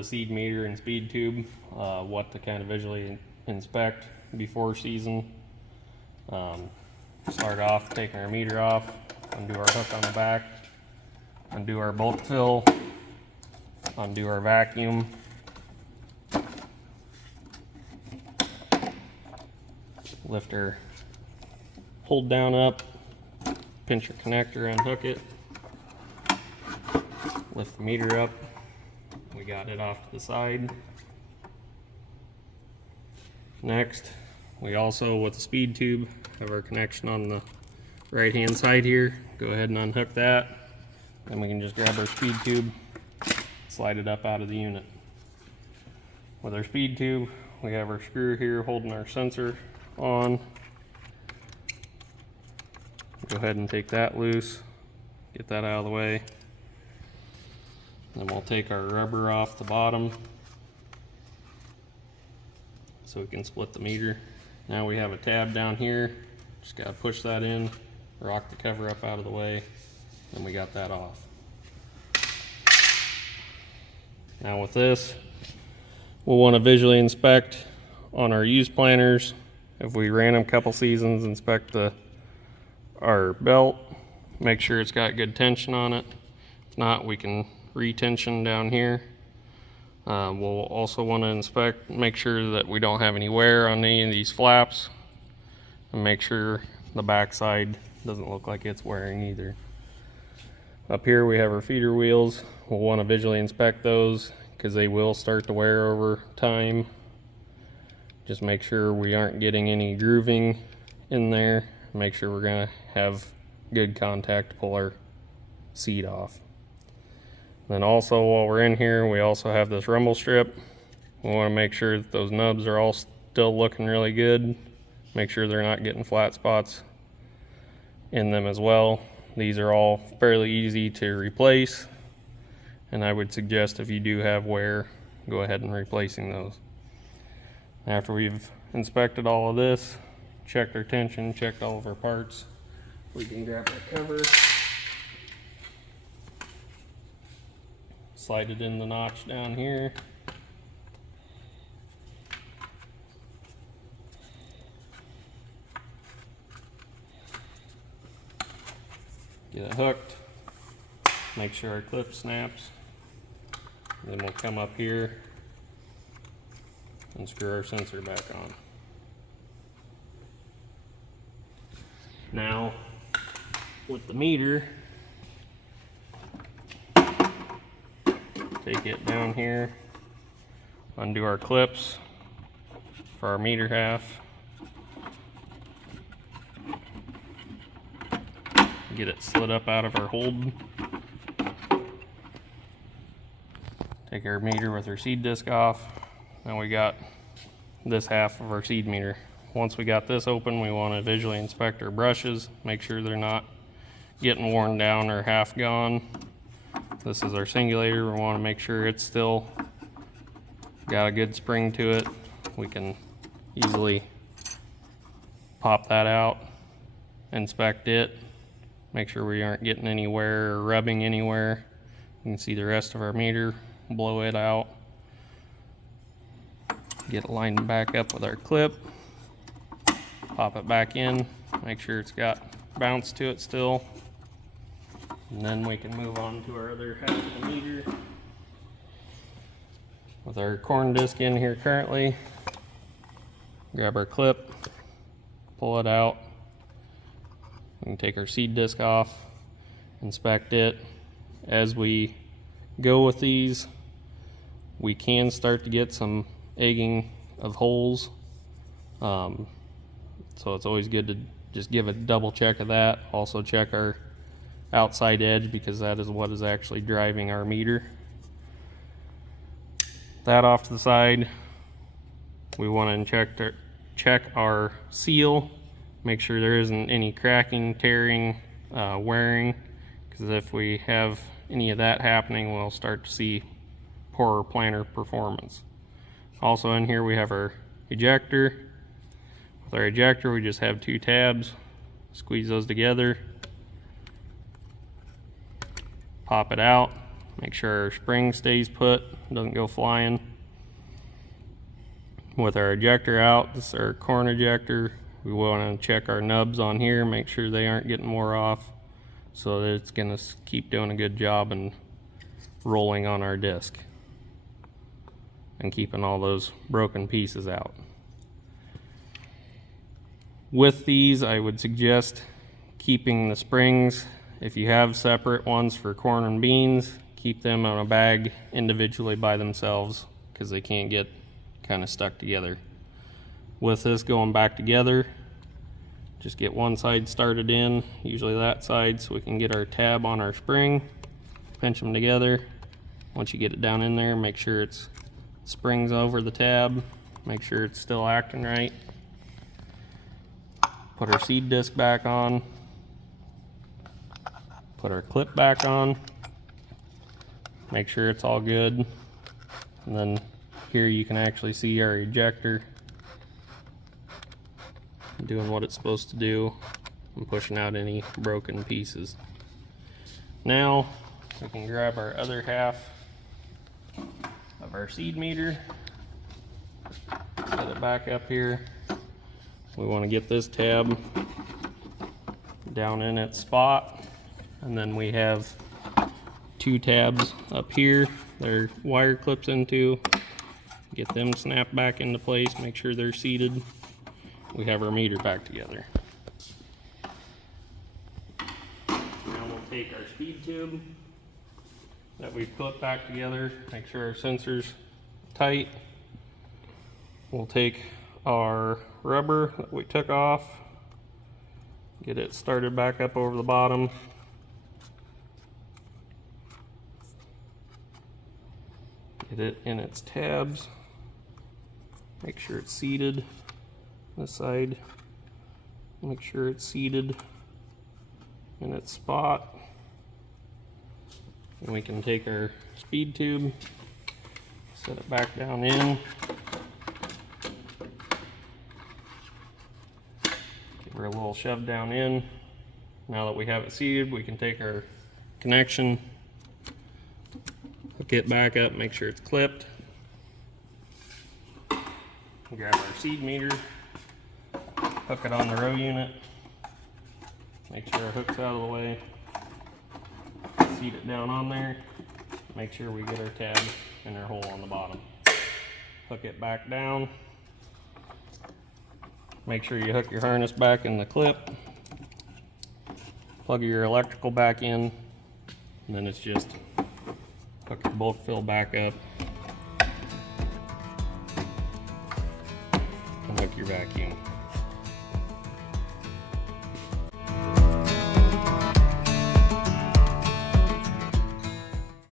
the seed meter and speed tube, what to kind of visually inspect before season. Start off taking our meter off, undo our hook on the back, undo our bulk fill, undo our vacuum, lift our hold down up, pinch your connector, unhook it, lift the meter up. We got it off to the side. Next, we also, with the speed tube, have our connection on the right hand side here. Go ahead and unhook that. Then we can just grab our speed tube, slide it up out of the unit. With our speed tube, we have our screw here holding our sensor on. Go ahead and take that loose, get that out of the way. Then we'll take our rubber off the bottom so we can split the meter. Now we have a tab down here, just gotta push that in, rock the cover up out of the way, and we got that off. Now with this, we'll want to visually inspect on our use planners. If we ran them a couple seasons, inspect our belt, make sure it's got good tension on it. If not, we can retension down here. We'll also want to inspect, make sure that we don't have any wear on any of these flaps, and make sure the backside doesn't look like it's wearing either. Up here we have our feeder wheels. We'll want to visually inspect those because they will start to wear over time. Just make sure we aren't getting any grooving in there. Make sure we're going to have good contact to pull our seat off. Then also, while we're in here, we also have this rumble strip. We want to make sure that those nubs are all still looking really good. Make sure they're not getting flat spots in them as well. These are all fairly easy to replace, and I would suggest if you do have wear, go ahead and replacing those. After we've inspected all of this, checked our tension, checked all of our parts, we can grab our cover, slide it in the notch down here, get it hooked, make sure our clip snaps, then we'll come up here and screw our sensor back on. Now, with the meter, take it down here, undo our clips for our meter half, get it slid up out of our hold, take our meter with our seed disc off. Now we got this half of our seed meter. Once we got this open, we want to visually inspect our brushes, make sure they're not getting worn down or half gone. This is our singulator. We want to make sure it's still got a good spring to it. We can easily pop that out, inspect it, make sure we aren't getting any wear or rubbing anywhere. You can see the rest of our meter, blow it out, get it lined back up with our clip, pop it back in, make sure it's got bounce to it still, and then we can move on to our other half of the meter. With our corn disc in here currently, grab our clip, pull it out, we can take our seed disc off, inspect it. As we go with these, we can start to get some egging of holes, so it's always good to just give a double check of that. Also check our outside edge because that is what is actually driving our meter. That off to the side, we want to check our seal, make sure there isn't any cracking, tearing, wearing, because if we have any of that happening, we'll start to see poorer planter performance. Also in here we have our ejector. With our ejector we just have two tabs, squeeze those together, pop it out, Make sure our spring stays put, doesn't go flying. With our ejector out, this is our corn ejector. We want to check our nubs on here, make sure they aren't getting wore off, so that it's going to keep doing a good job and rolling on our disc and keeping all those broken pieces out. With these, I would suggest keeping the springs, if you have separate ones for corn and beans, keep them on a bag individually by themselves because they can't get kind of stuck together. With this going back together, just get one side started in, usually that side, so we can get our tab on our spring, pinch them together. Once you get it down in there, make sure it's springs over the tab, make sure it's still acting right. Put our seed disc back on, put our clip back on, make sure it's all good, and then here you can actually see our ejector doing what it's supposed to do and pushing out any broken pieces. Now we can grab our other half of our seed meter, set it back up here. We want to get this tab down in its spot, and then we have two tabs up here their wire clips into. Get them snapped back into place, make sure they're seated. We have our meter back together. Now we'll take our speed tube that we've clipped back together, make sure our sensor's tight. We'll take our rubber that we took off, get it started back up over the bottom. Get it in its tabs, make sure it's seated. This side, make sure it's seated in its spot. And we can take our speed tube, set it back down in, give her a little shove down in. Now that we have it seated, we can take our connection, hook it back up, make sure it's clipped. Grab our seed meter, hook it on the row unit, make sure our hook's out of the way, seat it down on there, make sure we get our tab in our hole on the bottom. Hook it back down, make sure you hook your harness back in the clip, plug your electrical back in, and then it's just hook your bulk fill back up and hook your vacuum.